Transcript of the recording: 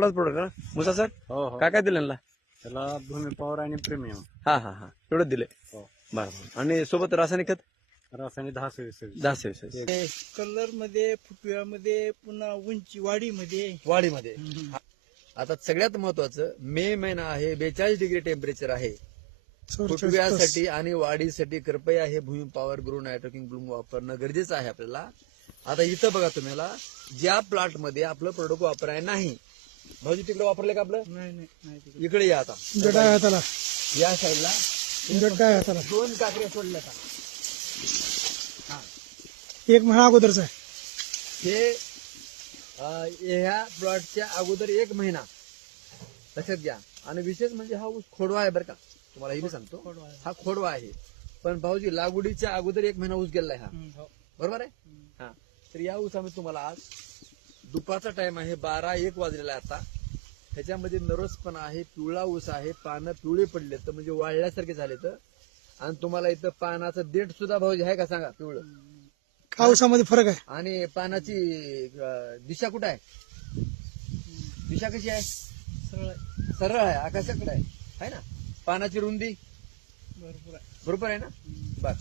आपलाच प्रोडक्ट ना मुसा सर? हो हो काय काय दिलं यांना? त्याला भूमी पॉवर आणि प्रीमियम हा हा हा एवढंच दिले. हो बरं आणि सोबत रासायनिक खत रासायनिक 10-20 10-20 कलर मध्ये फुटव्यामध्ये पुन्हा उंची वाढीमध्ये वाढीमध्ये. आता सगळ्यात महत्वाचं मे महिना आहे, 42 डिग्री टेम्परेचर आहे. फुटव्यासाठी आणि वाढीसाठी कृपया हे भूमी पॉवर ग्रो नायट्रोकिंग ब्लूम वापरणं गरजेचं आहे आपल्याला. आता इथं बघा तुम्हाला ज्या प्लॉट मध्ये आपलं प्रोडक्ट वापराय नाही, भाऊजी तिकडे वापरले का आपलं? नाही इकडे या आता हाताला या साईडला गड्डा हाताला 2 काकड्या सोडल्या का? एक महिना अगोदरचा आहे. हे ह्या प्लॉटच्या अगोदर 1 महिना लक्षात घ्या. आणि विशेष म्हणजे हा ऊस खोडवा आहे बरं का, तुम्हाला हे मी सांगतो. हा खोडवा आहे, पण भाऊजी लागवडीच्या अगोदर 1 महिना ऊस गेलाय हा, बरोबर आहे. हा तर या ऊसामध्ये तुम्हाला आज दुपारचा टाइम आहे, 12-1 वाजलेला आहे आता. ह्याच्यामध्ये नरसपणा आहे, पिवळा ऊस आहे, पानं पिवळे पडले तर म्हणजे वाळल्यासारखे झाले तर. आणि तुम्हाला इथं पानाचं देठ सुद्धा भाऊजी आहे का सांगा पिवळं? पावसामध्ये फरक आहे. आणि पानाची दिशा कुठं आहे? दिशा कशी आहे? सरळ आहे, आकाशाकडे आहे ना. पानाची रुंदी बरोबर आहे ना. बस